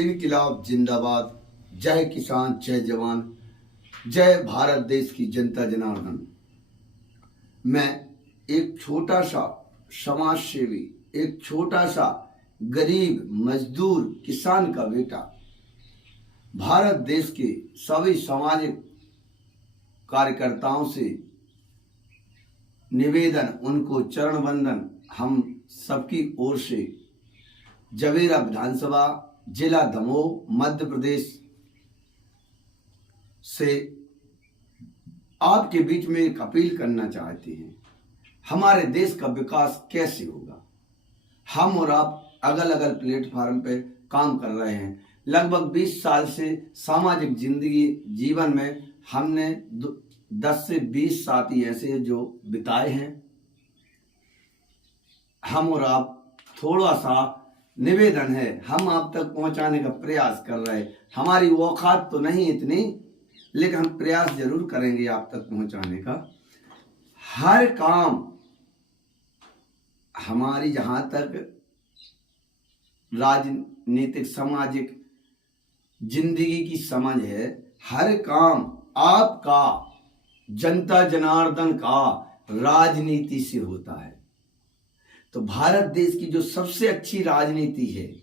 इनकलाब जिंदाबाद। जय किसान, जय जवान, जय भारत देश की जनता जनार्दन। मैं एक छोटा सा समाज सेवी, एक छोटा सा गरीब मजदूर किसान का बेटा, भारत देश के सभी सामाजिक कार्यकर्ताओं से निवेदन, उनको चरण वंदन हम सबकी ओर से जवेरा विधानसभा, जिला दमोह, मध्य प्रदेश से आपके बीच में एक अपील करना चाहते हैं। हमारे देश का विकास कैसे होगा? हम और आप अलग अलग प्लेटफार्म पे काम कर रहे हैं। लगभग 20 साल से सामाजिक जीवन में हमने 10 से 20 साथी ऐसे जो बिताए हैं। हम और आप थोड़ा सा निवेदन है, हम आप तक पहुंचाने का प्रयास कर रहे हैं। हमारी औकात तो नहीं इतनी, लेकिन हम प्रयास जरूर करेंगे आप तक पहुंचाने का। हर काम हमारी जहां तक राजनीतिक सामाजिक जिंदगी की समझ है, हर काम आपका, जनता जनार्दन का राजनीति से होता है। तो भारत देश की जो सबसे अच्छी राजनीति है,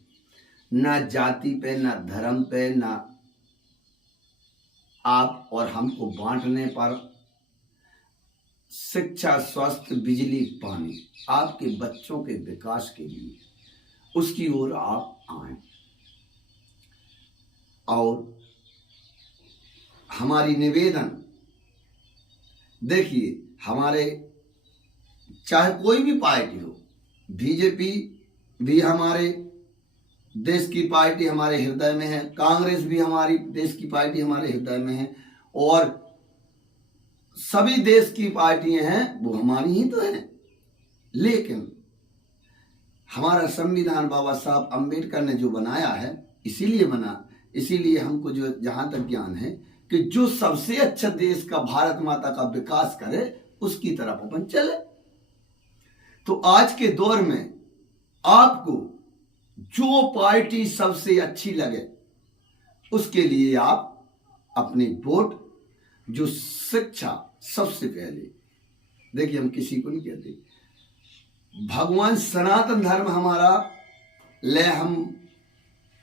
ना जाति पे, ना धर्म पे, ना आप और हमको बांटने पर, शिक्षा, स्वास्थ्य, बिजली, पानी, आपके बच्चों के विकास के लिए उसकी ओर आप आए। और हमारी निवेदन देखिए, हमारे चाहे कोई भी पार्टी हो, बीजेपी भी हमारे देश की पार्टी हमारे हृदय में है, कांग्रेस भी हमारी देश की पार्टी हमारे हृदय में है, और सभी देश की पार्टियां हैं वो हमारी ही तो हैं। लेकिन हमारा संविधान बाबा साहब अम्बेडकर ने जो बनाया है, इसीलिए हमको जो जहां तक ज्ञान है कि जो सबसे अच्छा देश का, भारत माता का विकास करे, उसकी तरफ अपन चले। तो आज के दौर में आपको जो पार्टी सबसे अच्छी लगे, उसके लिए आप अपनी वोट, जो शिक्षा सबसे पहले, देखिए हम किसी को नहीं कहते, भगवान सनातन धर्म हमारा ले, हम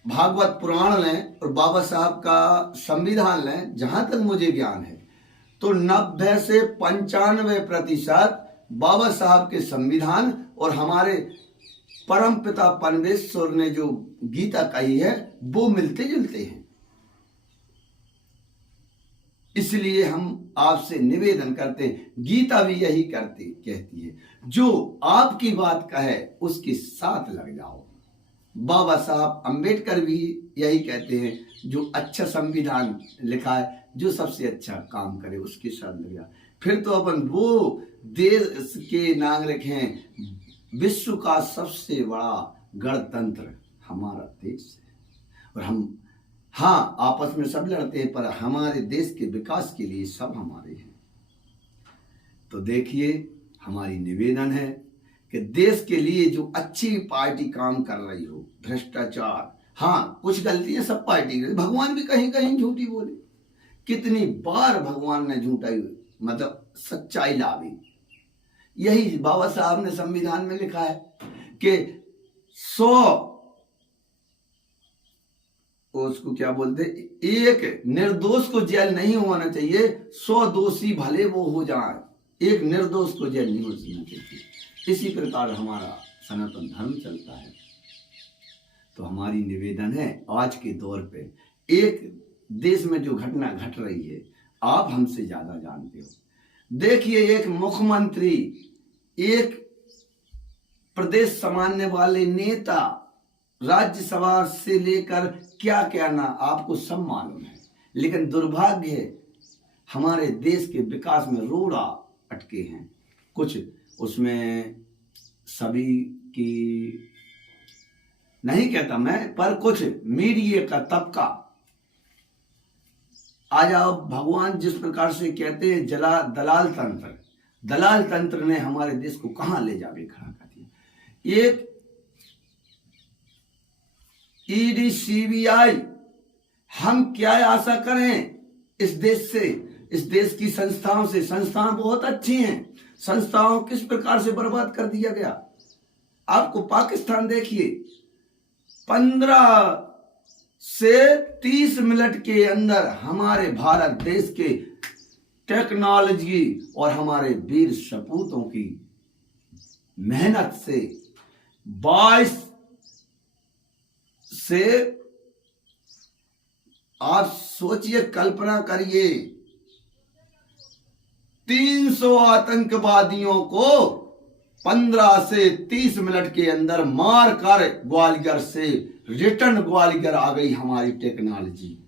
भागवत पुराण लें और बाबा साहब का संविधान लें, जहां तक मुझे ज्ञान है तो 90 से 95% बाबा साहब के संविधान और हमारे परम पिता परमेश्वर ने जो गीता कही है वो मिलते जुलते हैं। इसलिए हम आपसे निवेदन करते हैं, गीता भी यही कहती है, जो आपकी बात कहे उसके साथ लग जाओ। बाबा साहब अम्बेडकर भी यही कहते हैं, जो अच्छा संविधान लिखा है, जो सबसे अच्छा काम करे उसके साथ लग जाओ। फिर तो अपन वो देश के नागरिक हैं, विश्व का सबसे बड़ा गणतंत्र हमारा देश है। और हम, हाँ, आपस में सब लड़ते हैं, पर हमारे देश के विकास के लिए सब हमारे हैं। तो देखिए, हमारी निवेदन है कि देश के लिए जो अच्छी पार्टी काम कर रही हो, भ्रष्टाचार, हाँ कुछ गलतियां सब पार्टी की, भगवान भी कहीं कहीं झूठी बोले, कितनी बार भगवान ने झूठा मतलब सच्चाई लावी। यही बाबा साहब ने संविधान में लिखा है कि 100, उसको क्या बोलते, एक निर्दोष को जेल नहीं होना चाहिए, 100 दोषी भले वो हो जाए, एक निर्दोष को जेल नहीं होना चाहिए। इसी प्रकार हमारा सनातन धर्म चलता है। तो हमारी निवेदन है, आज के दौर पे एक देश में जो घटना घट रही है, आप हमसे ज्यादा जानते हो। देखिए, एक मुख्यमंत्री, एक प्रदेश संभालने वाले नेता, राज्यसभा से लेकर क्या क्या ना, आपको सब मालूम है। लेकिन दुर्भाग्य है, हमारे देश के विकास में रोड़ा अटके हैं। कुछ उसमें सभी की नहीं कहता मैं, पर कुछ मीडिया का तबका, आज आप भगवान जिस प्रकार से कहते हैं दलाल तंत्र ने हमारे देश को कहां ले जाके खड़ा कर दिया। एक ईडी, सीबीआई, हम क्या आशा करें इस देश से, इस देश की संस्थाओं से? संस्थाएं बहुत अच्छी हैं, संस्थाओं किस प्रकार से बर्बाद कर दिया गया। आपको पाकिस्तान देखिए, 15 से 30 मिनट के अंदर हमारे भारत देश के टेक्नोलॉजी और हमारे वीर सपूतों की मेहनत से 22 से, आप सोचिए, कल्पना करिए, 300 आतंकवादियों को 15 से 30 मिनट के अंदर मारकर ग्वालियर से रिटर्न ग्वालियर आ गई हमारी टेक्नोलॉजी।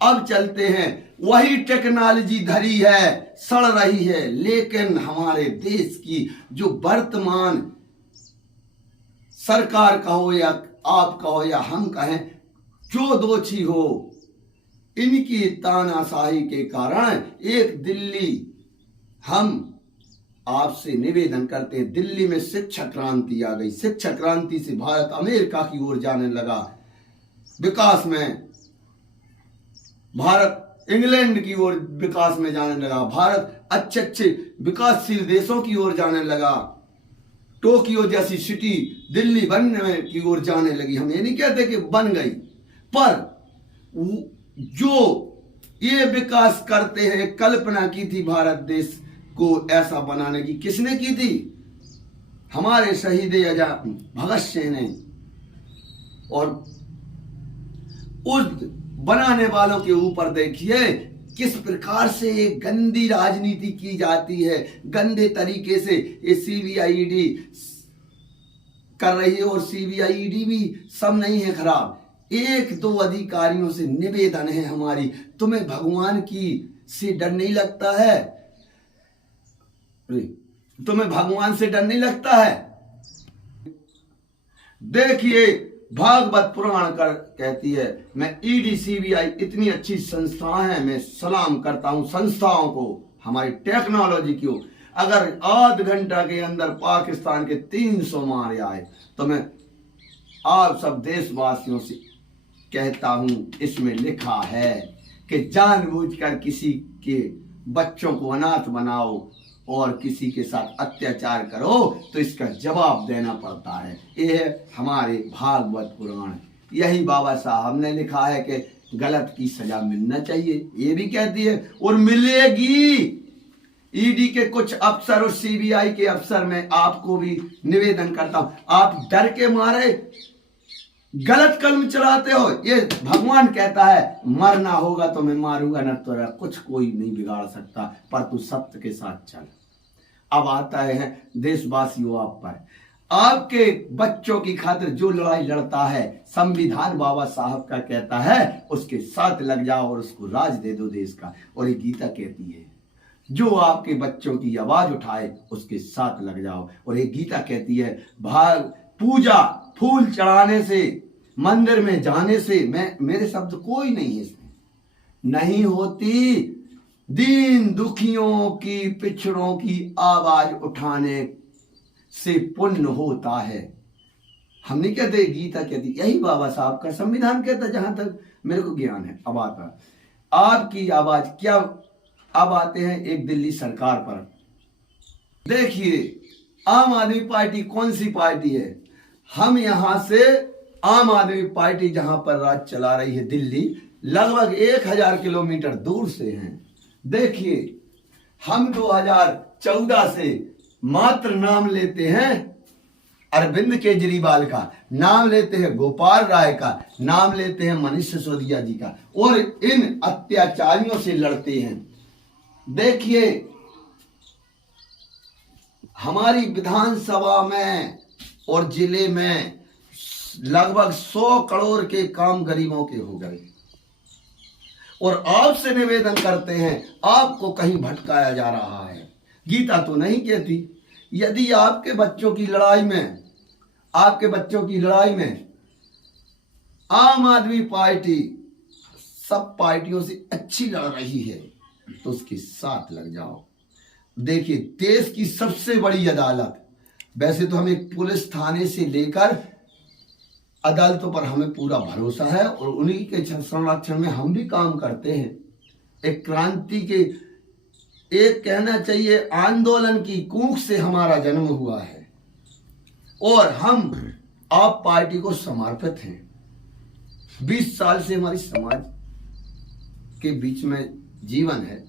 अब चलते हैं, वही टेक्नोलॉजी धरी है, सड़ रही है, लेकिन हमारे देश की जो वर्तमान सरकार कहो या आप कहो या हम कहें, जो दोषी हो, इनकी तानाशाही के कारण एक दिल्ली, हम आपसे निवेदन करते हैं, दिल्ली में शिक्षा क्रांति आ गई। शिक्षा क्रांति से भारत अमेरिका की ओर जाने लगा, विकास में भारत इंग्लैंड की ओर विकास में जाने लगा, भारत अच्छे अच्छे विकासशील देशों की ओर जाने लगा, टोक्यो जैसी सिटी दिल्ली बनने की ओर जाने लगी। हम ये नहीं कहते कि बन गई, पर जो ये विकास करते हैं, कल्पना की थी भारत देश को ऐसा बनाने की, किसने की थी? हमारे शहीद आजाद भगत सिंह ने। और उस बनाने वालों के ऊपर देखिए किस प्रकार से ये गंदी राजनीति की जाती है, गंदे तरीके से ये सीबीआईडी कर रही है। और सीबीआईडी भी सब नहीं है खराब, 1-2 अधिकारियों से निवेदन है हमारी, तुम्हें भगवान की से डर नहीं लगता है? तुम्हें भगवान से डर नहीं लगता है? देखिए, भागवत पुराण कर कहती है, मैं ईडी, सीबीआई इतनी अच्छी संस्थाएं हैं, मैं सलाम करता हूं संस्थाओं को, हमारी टेक्नोलॉजी को। अगर आध घंटा के अंदर पाकिस्तान के 300 मारे आए तो मैं आप सब देशवासियों से कहता हूं, इसमें लिखा है कि जानबूझकर किसी के बच्चों को अनाथ बनाओ और किसी के साथ अत्याचार करो तो इसका जवाब देना पड़ता है। यह हमारे भागवत पुराण, यही बाबा साहब ने लिखा है कि गलत की सजा मिलना चाहिए, ये भी कहती है और मिलेगी। ईडी के कुछ अफसर और सीबीआई के अफसर, मैं आपको भी निवेदन करता हूं, आप डर के मारे गलत कलम चलाते हो। ये भगवान कहता है मरना होगा तो मैं मारूंगा, न तो कुछ कोई नहीं बिगाड़ सकता, पर तू सत्य के साथ चल। अब आता है देशवासियों आप पर, आपके बच्चों की खातिर जो लड़ाई लड़ता है, संविधान बाबा साहब का कहता है उसके साथ लग जाओ और उसको राज दे दो देश का। और ये गीता कहती है जो आपके बच्चों की आवाज उठाए उसके साथ लग जाओ। और ये गीता कहती है भाग पूजा फूल चढ़ाने से, मंदिर में जाने से, मेरे शब्द कोई नहीं है इसमें, नहीं होती। दीन दुखियों की, पिछड़ों की आवाज उठाने से पुण्य होता है। हम नहीं कहते, गीता कहती, यही बाबा साहब का संविधान कहता, जहां तक मेरे को ज्ञान है। अब आता आपकी आवाज क्या। अब आते हैं एक दिल्ली सरकार पर। देखिए, आम आदमी पार्टी कौन सी पार्टी है? हम यहां से आम आदमी पार्टी जहां पर राज चला रही है दिल्ली, लगभग 1000 किलोमीटर दूर से हैं। देखिए, हम 2014 से मात्र नाम लेते हैं अरविंद केजरीवाल का, नाम लेते हैं गोपाल राय का, नाम लेते हैं मनीष सिसोदिया जी का, और इन अत्याचारियों से लड़ते हैं। देखिए, हमारी विधानसभा में और जिले में लगभग 100 करोड़ के काम गरीबों के हो गए। और आपसे निवेदन करते हैं, आपको कहीं भटकाया जा रहा है। गीता तो नहीं कहती, यदि आपके बच्चों की लड़ाई में आम आदमी पार्टी सब पार्टियों से अच्छी लड़ रही है तो उसके साथ लग जाओ। देखिए, देश की सबसे बड़ी अदालत, वैसे तो हम एक पुलिस थाने से लेकर अदालतों पर हमें पूरा भरोसा है और उन्हीं के संरक्षण में हम भी काम करते हैं। एक क्रांति के, एक कहना चाहिए आंदोलन की कूख से हमारा जन्म हुआ है और हम आप पार्टी को समर्पित हैं। 20 साल से हमारी समाज के बीच में जीवन है।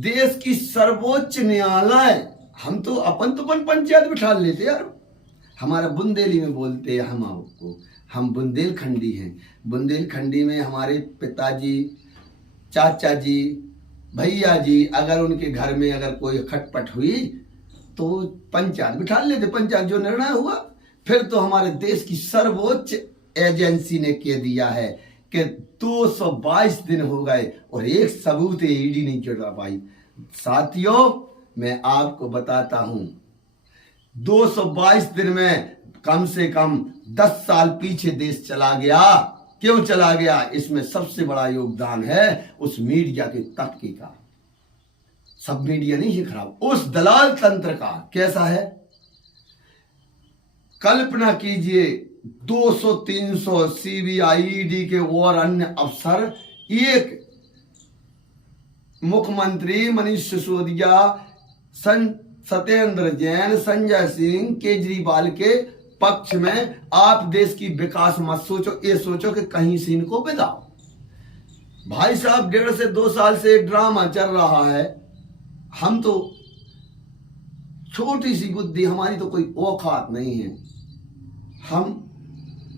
देश की सर्वोच्च न्यायालय, हम तो अपन पंचायत बिठा लेते यार। हमारा बुंदेली में बोलते हैं हम आपको, हम बुंदेलखंडी हैं। बुंदेलखंडी में हमारे पिताजी, चाचा जी, भैया जी, अगर उनके घर में अगर कोई खटपट हुई तो पंचायत बिठा लेते। पंचायत जो निर्णय हुआ, फिर तो हमारे देश की सर्वोच्च एजेंसी ने कह दिया है कि 222 दिन हो गए और एक सबूत ईडी नहीं जुड़ा पाई। साथियों, मैं आपको बताता हूं, 222 दिन में कम से कम 10 साल पीछे देश चला गया। क्यों चला गया? इसमें सबसे बड़ा योगदान है उस मीडिया के तबके का। सब मीडिया नहीं है खराब, उस दलाल तंत्र का। कैसा है? कल्पना कीजिए, 200-300 सीबीआई, ईडी के और अन्य अफसर एक मुख्यमंत्री मनीष सिसोदिया, सत्येंद्र जैन, संजय सिंह, केजरीवाल के पक्ष में। आप देश की विकास मत सोचो, ये सोचो कि कहीं से इनको बिताओ। भाई साहब, 1.5 से 2 साल से ड्रामा चल रहा है। हम तो छोटी सी बुद्धि, हमारी तो कोई औकात नहीं है। हम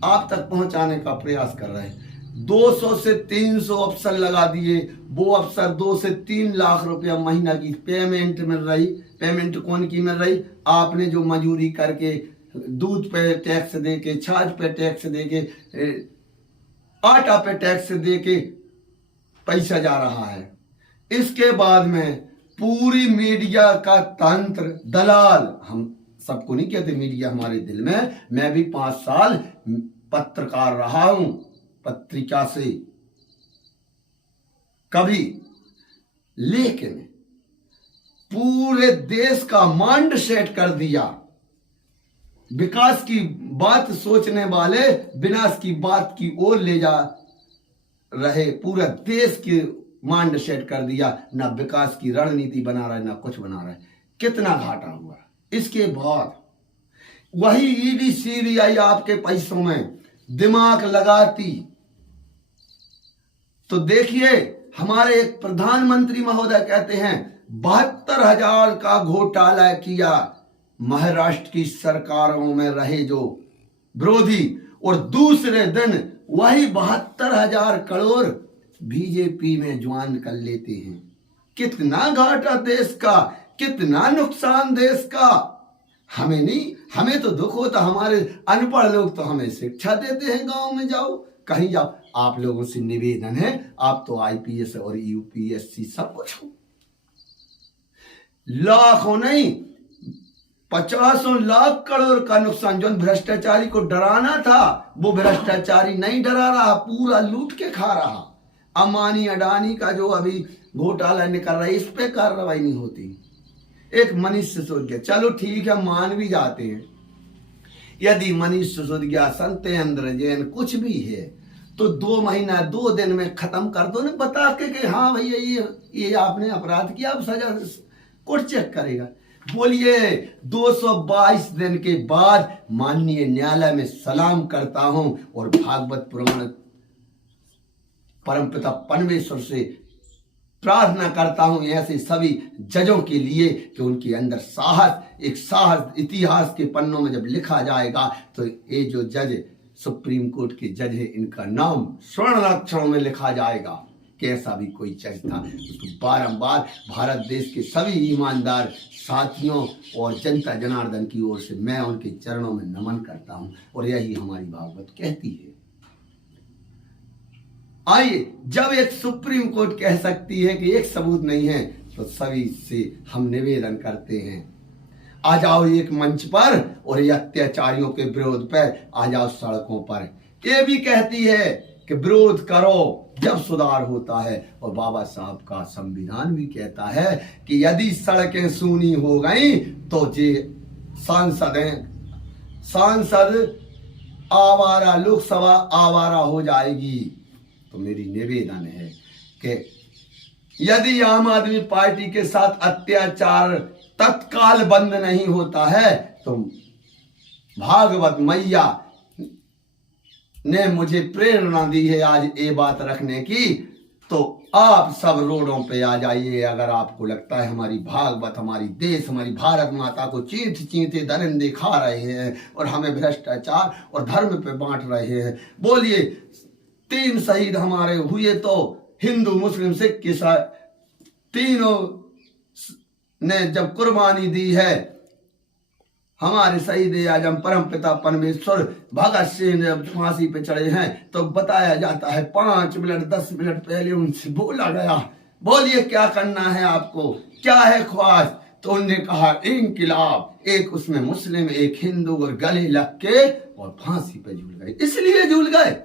आप तक पहुंचाने का प्रयास कर रहे हैं। 200 से 300 अफसर लगा दिए। वो अफसर 2 से 3 लाख रुपया महीना की पेमेंट मिल रही। पेमेंट कौन की मिल रही? आपने जो मजूरी करके, दूध पे टैक्स देके, छाछ पे टैक्स देके, आटा पे टैक्स देके पैसा जा रहा है। इसके बाद में पूरी मीडिया का तंत्र, दलाल, हम सबको नहीं कहते मीडिया हमारे दिल में। मैं भी 5 साल पत्रकार रहा हूं, पत्रिका से कभी, लेकिन पूरे देश का माइंड सेट कर दिया। विकास की बात सोचने वाले विनाश की बात की ओर ले जा रहे। पूरा देश के माइंड सेट कर दिया। ना विकास की रणनीति बना रहा है, ना कुछ बना रहा है। कितना घाटा हुआ। इसके बाद वही ईडी सीबीआई आपके पैसों में दिमाग लगाती तो देखिए, हमारे एक प्रधानमंत्री महोदय कहते हैं 72,000 का घोटाला किया महाराष्ट्र की सरकारों में रहे जो विरोधी, और दूसरे दिन वही 72,000 करोड़ बीजेपी में ज्वाइन कर लेते हैं। कितना घाटा देश का, कितना नुकसान देश का। हमें नहीं, हमें तो दुख होता। हमारे अनपढ़ लोग तो हमें शिक्षा देते हैं, गांव में जाओ, कहीं जाओ। आप लोगों से निवेदन है, आप तो आईपीएस और यूपीएससी सब कुछ हो। लाखों नहीं, 50 लाख करोड़ का नुकसान। जो भ्रष्टाचारी को डराना था, वो भ्रष्टाचारी नहीं डरा रहा, पूरा लूट के खा रहा। अमानी अडानी का जो अभी घोटाला निकल रहा है, इस पे कार्रवाई नहीं होती। एक मनीष सिसोदिया, चलो ठीक है, मान भी जाते हैं। यदि मनीष सिसोदिया, सत्येंद्र जैन कुछ भी है तो 2 महीना 2 दिन में खत्म कर दो ना, बता के कि हाँ भैया ये आपने अपराध किया, अब सजा कोर्ट चेक करेगा। बोलिए 222 दिन के बाद माननीय न्यायालय में सलाम करता हूं और भागवत पुराण परमपिता परमेश्वर से प्रार्थना करता हूं ऐसे सभी जजों के लिए कि उनके अंदर साहस, एक साहस इतिहास के पन्नों में जब लिखा जाएगा तो ये जो जज सुप्रीम कोर्ट के जज है, इनका नाम स्वर्ण अक्षरों में लिखा जाएगा कि ऐसा भी कोई जज था। उसको बारंबार भारत देश के सभी ईमानदार साथियों और जनता जनार्दन की ओर से मैं उनके चरणों में नमन करता हूं और यही हमारी भागवत कहती है। आइए, जब एक सुप्रीम कोर्ट कह सकती है कि एक सबूत नहीं है तो सभी से हम निवेदन करते हैं, आ जाओ एक मंच पर और ये अत्याचारियों के विरोध पर आ जाओ सड़कों पर। ये भी कहती है कि विरोध करो जब सुधार होता है, और बाबा साहब का संविधान भी कहता है कि यदि सड़कें सूनी हो गई तो जे सांसदें सांसद आवारा, लोकसभा आवारा हो जाएगी। तो मेरी निवेदन है कि यदि आम आदमी पार्टी के साथ अत्याचार तत्काल बंद नहीं होता है तो भागवत मैया ने मुझे प्रेरणा दी है आज ये बात रखने की। तो आप सब रोडों पे आ जाइए अगर आपको लगता है हमारी भागवत, हमारी देश, हमारी भारत माता को चींट चींटे दरिंदे खा रहे हैं और हमें भ्रष्टाचार और धर्म पे बांट रहे हैं। बोलिए 3 शहीद हमारे हुए तो हिंदू मुस्लिम सिख के तीनों ने जब कुर्बानी दी है, हमारे शहीद आजम परम पिता परमेश्वर भगत सिंह जब फांसी पे चढ़े हैं तो बताया जाता है 5 मिनट 10 मिनट पहले उनसे बोला गया, बोलिए क्या करना है आपको, क्या है ख्वाहिश? तो उन्होंने कहा इंकिलाब। एक उसमें मुस्लिम एक हिंदू और गले लग के और फांसी पे झूल गए। इसलिए झूल गए।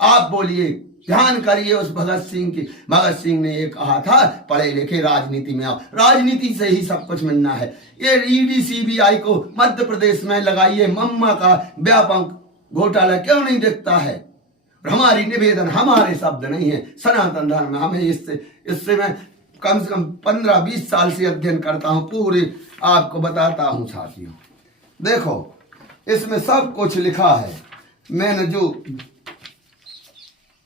आप बोलिए, ध्यान करिए उस भगत सिंह की। भगत सिंह ने ये कहा था पढ़े लिखे राजनीति में आओ, राजनीति से ही सब कुछ मिलना है। ये ईडी सीबीआई को मध्य प्रदेश में लगाइए, मम्मा का व्यापक घोटाला क्यों नहीं दिखता है? हमारी निवेदन, हमारे शब्द नहीं है, सनातन धर्म में हमें इससे मैं कम से कम 15-20 साल से अध्ययन करता हूं, पूरे आपको बताता हूं साथियों। देखो इसमें सब कुछ लिखा है, मैंने जो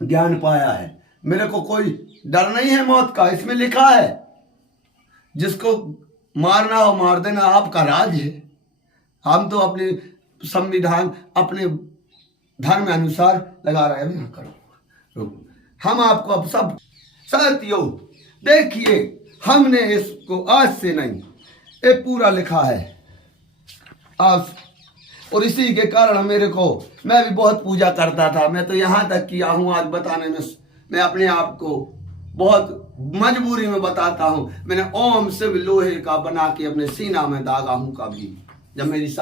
ज्ञान पाया है, मेरे को कोई डर नहीं है मौत का। इसमें लिखा है जिसको मारना हो मार देना, आपका राज है। हम तो अपने संविधान अपने धर्म अनुसार लगा रहे हैं। करो हम आपको अब सब साथियों देखिए, हमने इसको आज से नहीं, ये पूरा लिखा है आज, और इसी के कारण मेरे को, मैं भी बहुत पूजा करता था, मैं तो यहाँ तक किया हूँ आज बताने में मैं अपने आप को बहुत मजबूरी में बताता हूँ। मैंने ओम शिव लोहे का बना के अपने सीना में दागा हूँ कभी, जब मेरी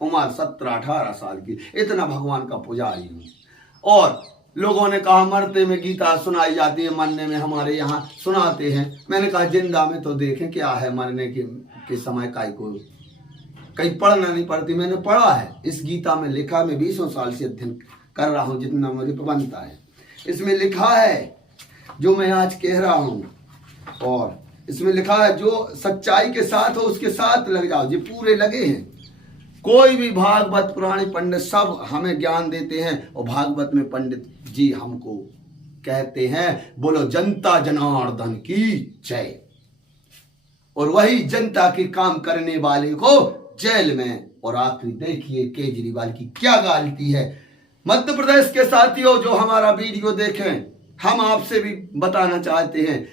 उम्र 17-18 साल की। इतना भगवान का पुजारी हूँ। और लोगों ने कहा मरते में गीता सुनाई जाती है, मरने में हमारे यहाँ सुनाते हैं। मैंने कहा जिंदा में तो देखें क्या है, मरने के समय काय को कहीं पढ़ना नहीं पड़ती। मैंने पढ़ा है, इस गीता में लिखा, मैं 20 साल से अध्ययन कर रहा हूँ जितना मुझे बनता है। इसमें लिखा है जो मैं आज कह रहा हूँ, और इसमें लिखा है जो सच्चाई के साथ हो उसके साथ लग जाओ। ये पूरे लगे हैं। कोई भी भागवत पुराणी पंडित सब हमें ज्ञान देते हैं, और भागवत में पंडित जी हमको कहते हैं बोलो जनता जनार्दन की जय। और वही जनता के काम करने वाले को जेल में। और आखिरी देखिए केजरीवाल की क्या गलती है। मध्य प्रदेश के साथियों जो हमारा वीडियो देखें, हम आपसे भी बताना चाहते हैं,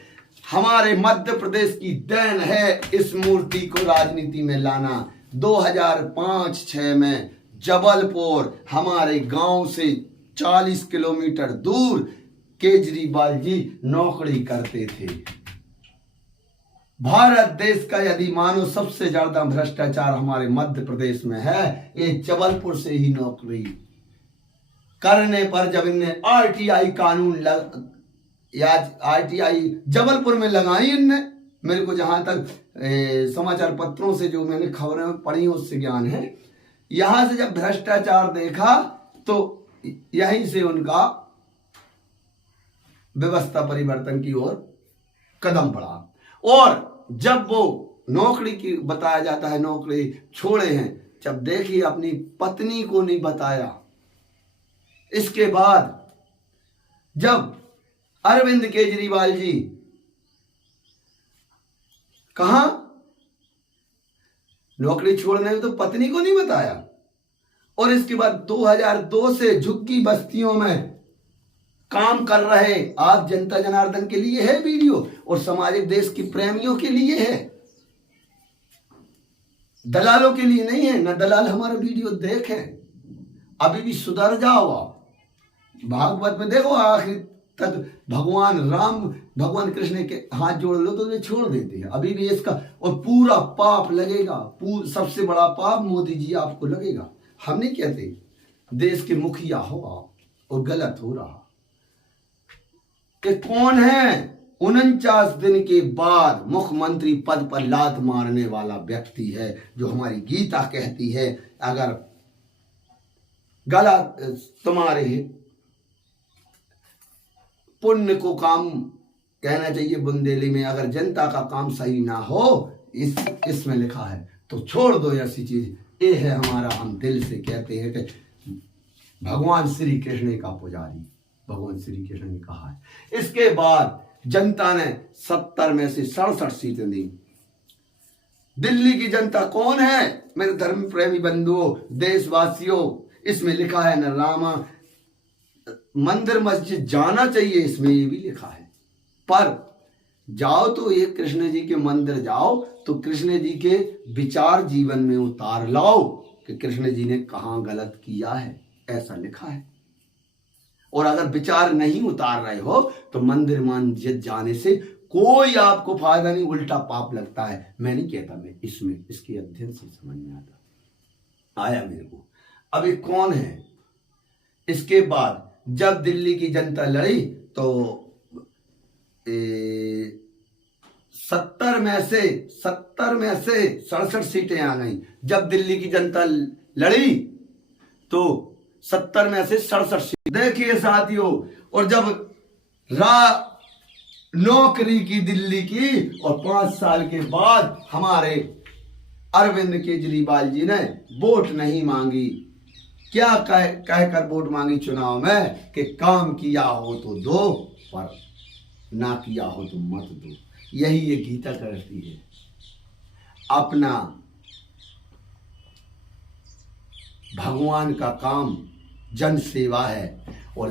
हमारे मध्य प्रदेश की देन है इस मूर्ति को राजनीति में लाना। 2005-6 में जबलपुर हमारे गांव से 40 किलोमीटर दूर केजरीवाल जी नौकरी करते थे। भारत देश का यदि मानो सबसे ज्यादा भ्रष्टाचार हमारे मध्य प्रदेश में है, ये जबलपुर से ही नौकरी करने पर जब इनने आरटीआई कानून आरटीआई जबलपुर में लगाई इनने, मेरे को जहां तक समाचार पत्रों से जो मैंने खबरें पढ़ी उससे ज्ञान है। यहां से जब भ्रष्टाचार देखा तो यहीं से उनका व्यवस्था परिवर्तन की ओर कदम बढ़ा। और जब वो नौकरी की बताया जाता है नौकरी छोड़े हैं, जब देखिए अपनी पत्नी को नहीं बताया। इसके बाद जब अरविंद केजरीवाल जी कहा नौकरी छोड़ने में, तो पत्नी को नहीं बताया। और इसके बाद 2002 से झुग्गी बस्तियों में काम कर रहे आप जनता जनार्दन के लिए है वीडियो, और सामाजिक देश के प्रेमियों के लिए है, दलालों के लिए नहीं है। न दलाल हमारा वीडियो देखे, अभी भी सुधर जाओ आप। भागवत में देखो आखिर तक भगवान राम भगवान कृष्ण के हाथ जोड़ लो तो वे छोड़ देते हैं। अभी भी इसका और पूरा पाप लगेगा, सबसे बड़ा पाप मोदी जी आपको लगेगा। हम नहीं कहते देश के मुखिया हो आप और गलत हो रहा। ये कौन है? 49 दिन के बाद मुख्यमंत्री पद पर लात मारने वाला व्यक्ति है, जो हमारी गीता कहती है अगर गला तुम्हारे पुण्य को काम कहना चाहिए बुंदेली में, अगर जनता का काम सही ना हो इसमें लिखा है तो छोड़ दो ऐसी चीज। ये है हमारा, हम दिल से कहते हैं कि भगवान श्री कृष्ण का पुजारी भगवान श्री कृष्ण ने कहा है। इसके बाद जनता ने 70 में से 67 सीटें दी। दिल्ली की जनता कौन है मेरे धर्म प्रेमी बंधुओं, देशवासियों? इसमें लिखा है न रामा मंदिर मस्जिद जाना चाहिए, इसमें ये भी लिखा है। पर जाओ तो ये कृष्ण जी के मंदिर जाओ तो कृष्ण जी के विचार जीवन में उतार लाओ कि कृष्ण जी ने कहां गलत किया है, ऐसा लिखा है। और अगर विचार नहीं उतार रहे हो तो मंदिर मस्जिद जाने से कोई आपको फायदा नहीं, उल्टा पाप लगता है। मैं नहीं कहता, मैं इसमें इसके अध्ययन से समझ में आया मेरे को। अब ये कौन है? इसके बाद जब दिल्ली की जनता लड़ी तो 70 में से 67 सीटें आ गई। जब दिल्ली की जनता लड़ी तो 70 में से 67 सीट। देखिए साथियों, और जब नौकरी की दिल्ली की और 5 साल के बाद हमारे अरविंद केजरीवाल जी ने वोट नहीं मांगी। क्या कहकर वोट मांगी चुनाव में कि काम किया हो तो दो, पर ना किया हो तो मत दो। यही ये गीता करती है। अपना भगवान का काम जन सेवा है। और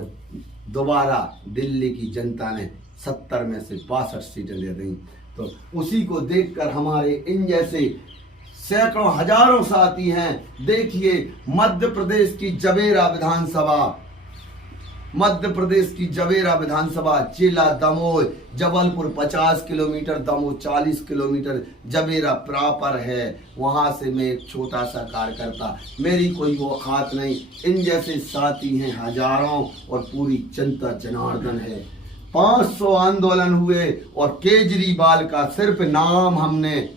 दोबारा दिल्ली की जनता ने 70 में से 62 सीटें ले दी। तो उसी को देखकर हमारे इन जैसे सैकड़ों हजारों साथी हैं। देखिए मध्य प्रदेश की जवेरा विधानसभा, जिला Damoh, Jabalpur 50 kilometre, Damoh 40 kilometre, Jabera proper है। वहां से मैं एक छोटा सा कार्यकर्ता, मेरी कोई वो औकात नहीं। इन जैसे साथी हैं हजारों और पूरी जनता जनार्दन है। 500 आंदोलन हुए और केजरीवाल का सिर्फ नाम हमने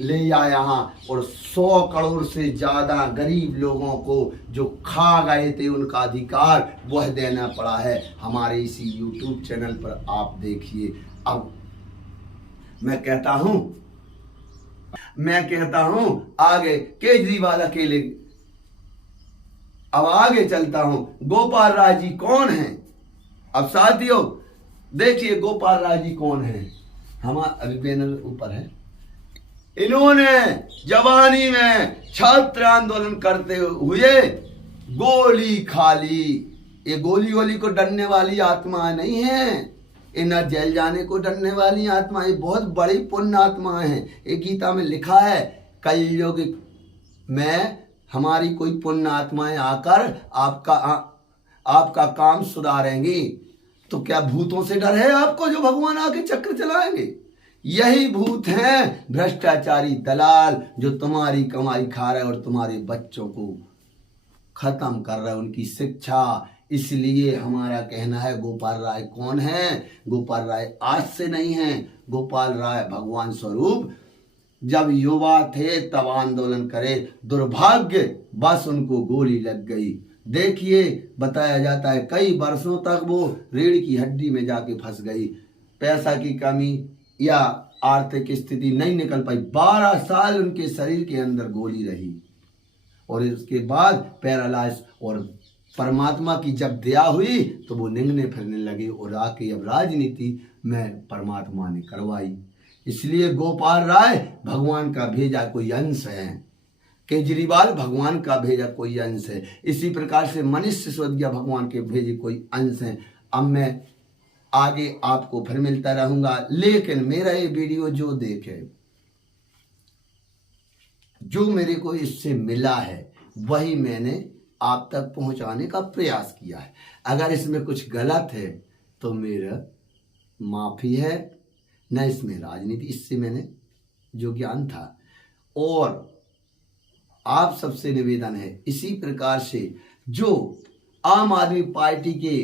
ले आया यहाँ, और 100 करोड़ से ज्यादा गरीब लोगों को जो खा गए थे उनका अधिकार वह देना पड़ा है हमारे इसी YouTube चैनल पर। आप देखिए। अब मैं कहता हूं आगे केजरीवाल अकेले। अब आगे चलता हूं, गोपाल राय जी कौन है? अब साथियों देखिए गोपाल राय जी कौन है। हमारा अभी बैनर ऊपर है। इन्होंने जवानी में छात्र आंदोलन करते हुए गोली खा ली। ये गोली को डरने वाली आत्मा नहीं है, ये न जेल जाने को डरने वाली आत्मा, ये बहुत बड़ी पुण्य आत्मा है। ये गीता में लिखा है कलयुग में हमारी कोई पुण्य आत्माएं आकर आपका काम सुधारेंगी। तो क्या भूतों से डर है आपको जो भगवान आके चक्र चलाएंगे? यही भूत हैं भ्रष्टाचारी दलाल जो तुम्हारी कमाई खा रहे और तुम्हारे बच्चों को खत्म कर रहे, उनकी शिक्षा। इसलिए हमारा कहना है गोपाल राय कौन है? गोपाल राय आज से नहीं है, गोपाल राय भगवान स्वरूप जब युवा थे तब आंदोलन करे। दुर्भाग्य बस उनको गोली लग गई। देखिए बताया जाता है कई वर्षों तक वो रीढ़ की हड्डी में जाके फंस गई। पैसा की कमी या आर्थिक स्थिति नहीं निकल पाई। 12 साल उनके शरीर के अंदर गोली रही और इसके बाद पैरालाइज। और परमात्मा की जब दया हुई तो वो निंगने फिरने लगे और आके अब राजनीति में परमात्मा ने करवाई। इसलिए गोपाल राय भगवान का भेजा कोई अंश है, केजरीवाल भगवान का भेजा कोई अंश है। इसी प्रकार से मनीष सिसोदिया भगवान के भेजे कोई अंश है। अब मैं आगे आपको फिर मिलता रहूंगा, लेकिन मेरा ये वीडियो जो देखे, जो मेरे को इससे मिला है वही मैंने आप तक पहुंचाने का प्रयास किया है। अगर इसमें कुछ गलत है तो मेरा माफी है, न इसमें राजनीति, इससे मैंने जो ज्ञान था। और आप सबसे निवेदन है इसी प्रकार से जो आम आदमी पार्टी के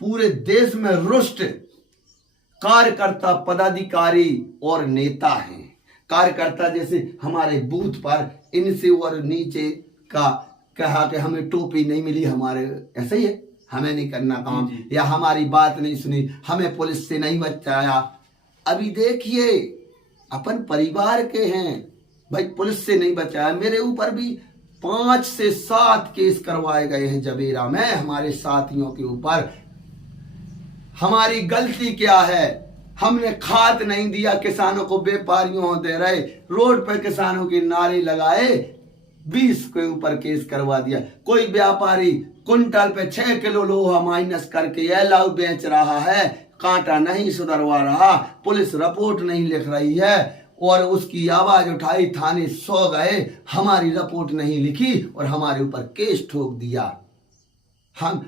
पूरे देश में रुष्ट कार्यकर्ता, पदाधिकारी और नेता हैं। कार्यकर्ता जैसे हमारे बूथ पर इनसे और नीचे का कहा कि हमें टोपी नहीं मिली, हमारे ऐसे ही है, हमें नहीं करना काम, या हमारी बात नहीं सुनी, हमें पुलिस से नहीं बचाया। अभी देखिए अपन परिवार के हैं भाई, पुलिस से नहीं बचाया। मेरे ऊपर भी 5 से 7 केस करवाए गए हैं जबेरा में हमारे साथियों के ऊपर। हमारी गलती क्या है? हमने खाद नहीं दिया किसानों को, व्यापारियों दे रहे, रोड पर किसानों के नारे लगाए, 20 के ऊपर केस करवा दिया। कोई व्यापारी कुंटल पे 6 किलो लोहा माइनस करके एलाऊ बेच रहा है, कांटा नहीं सुधरवा रहा, पुलिस रिपोर्ट नहीं लिख रही है, और उसकी आवाज उठाई, थाने 100 गए, हमारी रिपोर्ट नहीं लिखी और हमारे ऊपर केस ठोक दिया। हम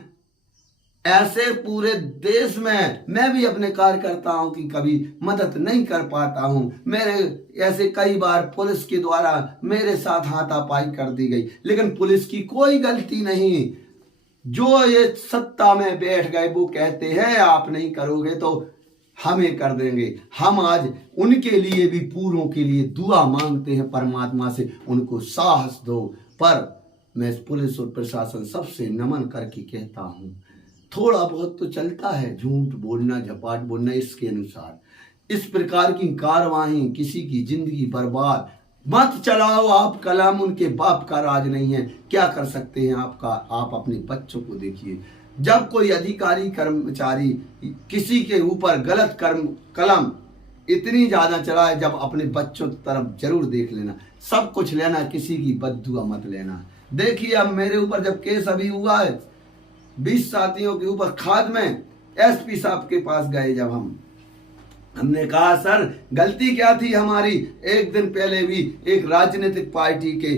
ऐसे पूरे देश में मैं भी अपने कार्यकर्ताओं की कभी मदद नहीं कर पाता हूं। मेरे ऐसे कई बार पुलिस के द्वारा मेरे साथ हाथापाई कर दी गई, लेकिन पुलिस की कोई गलती नहीं। जो ये सत्ता में बैठ गए वो कहते हैं आप नहीं करोगे तो हमें कर देंगे। हम आज उनके लिए भी, पूरों के लिए दुआ मांगते हैं परमात्मा से, उनको साहस दो। पर मैं पुलिस और प्रशासन सबसे नमन करके कहता हूं, थोड़ा बहुत तो चलता है झूठ बोलना, झपाट बोलना, इसके अनुसार इस प्रकार की कार्रवाई किसी की जिंदगी बर्बाद मत चलाओ आप कलम, उनके बाप का राज नहीं है। क्या कर सकते हैं आप अपने बच्चों को देखिए। जब कोई अधिकारी कर्मचारी किसी के ऊपर गलत कलम इतनी ज्यादा चलाए, जब अपने बच्चों की तरफ जरूर देख लेना, सब कुछ लेना, किसी की बद्दुआ मत लेना। देखिए अब मेरे ऊपर जब केस अभी हुआ है 20 साथियों के ऊपर खाद में, एसपी साहब के पास गए, जब हमने कहा सर गलती क्या थी हमारी, एक दिन पहले भी एक राजनीतिक पार्टी के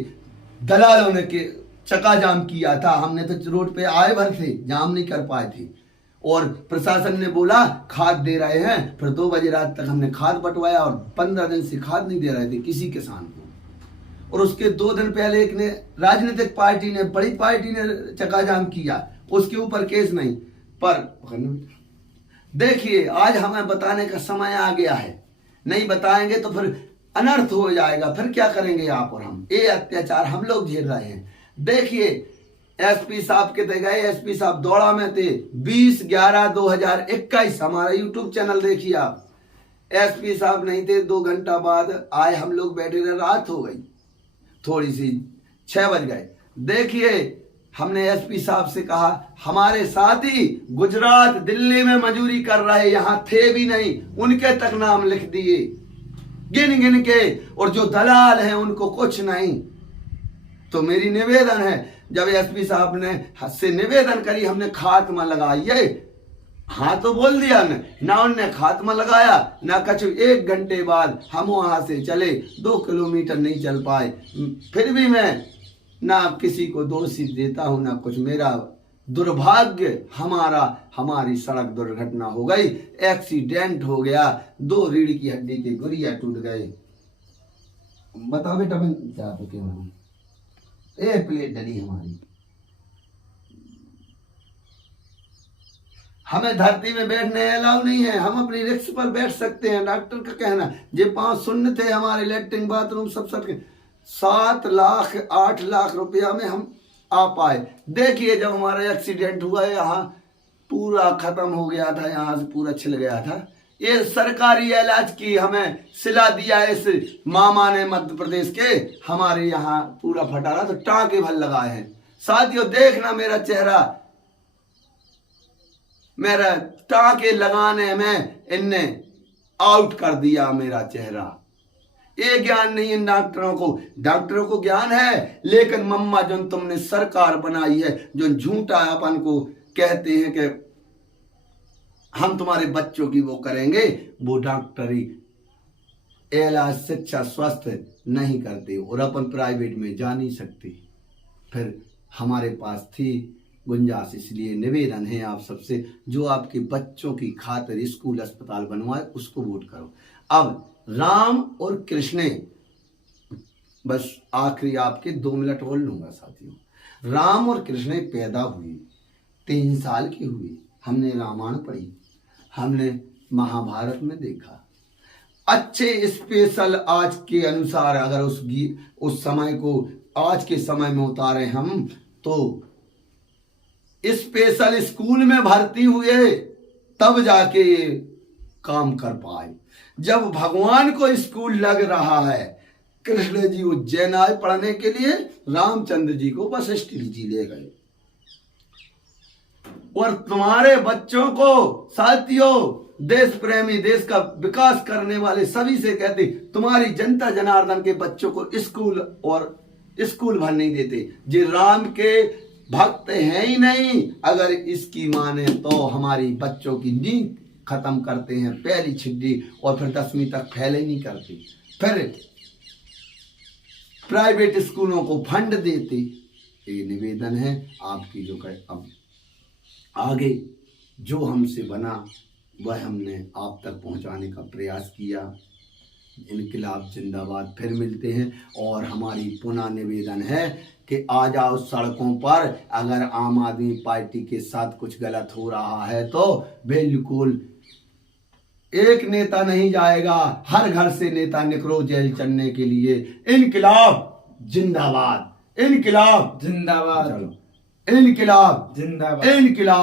दलालों ने के चक्का जाम किया था, हमने तो रोड पे आए भर थे, जाम नहीं कर पाए थे, और प्रशासन ने बोला खाद दे रहे हैं। फिर 2 बजे रात तक हमने खाद बंटवाया और 15 दिन से खाद नहीं दे रहे थे किसी किसान को। और उसके 2 दिन पहले एक ने राजनीतिक पार्टी ने, बड़ी पार्टी ने चक्का जाम किया, उसके ऊपर केस नहीं। पर देखिए आज हमें बताने का समय आ गया है, नहीं बताएंगे तो फिर अनर्थ हो जाएगा, फिर क्या करेंगे आप और हम? ये अत्याचार हम लोग झेल रहे हैं। देखिए एसपी साहब के गए, एसपी साहब दौड़ा में थे 20/11/2021, हमारा यूट्यूब चैनल देखिए आप। एसपी साहब नहीं थे, 2 घंटा बाद आए, हम लोग बैठे रहे, रात हो गई थोड़ी सी, 6 बज गए। देखिए हमने एसपी साहब से कहा, हमारे साथी गुजरात दिल्ली में मजूरी कर रहे, यहां थे भी नहीं, उनके तक नाम लिख दिए गिन गिन के, और जो दलाल हैं उनको कुछ नहीं। तो मेरी निवेदन है, जब एसपी साहब ने हद से निवेदन करी, हमने खात्मा लगाइए, हाँ तो बोल दिया हमने, ना उनने खात्मा लगाया ना कछु। 1 घंटे बाद हम वहां से चले, 2 किलोमीटर नहीं चल पाए, फिर भी मैं ना किसी को दोषी देता हूं ना कुछ। मेरा दुर्भाग्य हमारी सड़क दुर्घटना हो गई, एक्सीडेंट हो गया, 2 रीढ़ की हड्डी के गुरिया टूट गए। बताओ बेटा मैं क्या प्लेट डली हमारी। हमें धरती में बैठने अलाउ नहीं है, हम अपनी रिक्स पर बैठ सकते हैं। डॉक्टर का कहना, ये 5 शून्य थे हमारे, लेटरिन बाथरूम सब 7 लाख 8 लाख रुपया में हम आ पाए। देखिए जब हमारा एक्सीडेंट हुआ, यहाँ पूरा खत्म हो गया था, यहाँ से पूरा छिल गया था। ये सरकारी इलाज की हमें सिला दिया इस मामा ने मध्य प्रदेश के, हमारे यहाँ पूरा फटा रहा, तो टाँके भर लगाए हैं। साथियों देखना मेरा चेहरा, मेरा टाँके लगाने में इनने आउट कर दिया मेरा चेहरा। ये ज्ञान नहीं इन डॉक्टरों को ज्ञान है, लेकिन मम्मा जो तुमने सरकार बनाई है, जो झूठा अपन को कहते हैं कि हम तुम्हारे बच्चों की वो करेंगे, वो डॉक्टरी इलाज शिक्षा स्वास्थ्य नहीं करते, और अपन प्राइवेट में जा नहीं सकते। फिर हमारे पास थी गुंजाइश, इसलिए निवेदन है आप सबसे, जो आपके बच्चों की खातिर स्कूल अस्पताल बनवाए उसको वोट करो। अब राम और कृष्ण, बस आखिरी आपके 2 मिनट बोल लूंगा साथियों। राम और कृष्ण पैदा हुए, 3 साल के हुए, हमने रामायण पढ़ी, हमने महाभारत में देखा। अच्छे स्पेशल आज के अनुसार अगर उस समय को आज के समय में उतारे हम तो स्पेशल स्कूल में भर्ती हुए तब जाके ये काम कर पाए। जब भगवान को स्कूल लग रहा है, कृष्ण जी उज्जैन आए पढ़ने के लिए, रामचंद्र जी को वशिष्ठ जी ले गए। और तुम्हारे बच्चों को साथियों, देश प्रेमी, देश का विकास करने वाले सभी से कहते, तुम्हारी जनता जनार्दन के बच्चों को स्कूल भर नहीं देते। जे राम के भक्त हैं ही नहीं, अगर इसकी माने तो हमारी बच्चों की नींद खत्म करते हैं, पहली छिड्डी, और फिर 10वीं तक फैले नहीं करते, फिर प्राइवेट स्कूलों को फंड देते। ये निवेदन है आपकी जो अब आगे जो हमसे बना वह हमने आप तक पहुंचाने का प्रयास किया। इनकलाब जिंदाबाद। फिर मिलते हैं। और हमारी पुनः निवेदन है कि आ जाओ सड़कों पर। अगर आम आदमी पार्टी के साथ कुछ गलत हो रहा है तो बिल्कुल एक नेता नहीं जाएगा, हर घर से नेता निकलो जेल चलने के लिए। इनकलाब जिंदाबाद, इनकलाब जिंदाबाद, चलो इनकलाब जिंदाबाद, इनकलाब।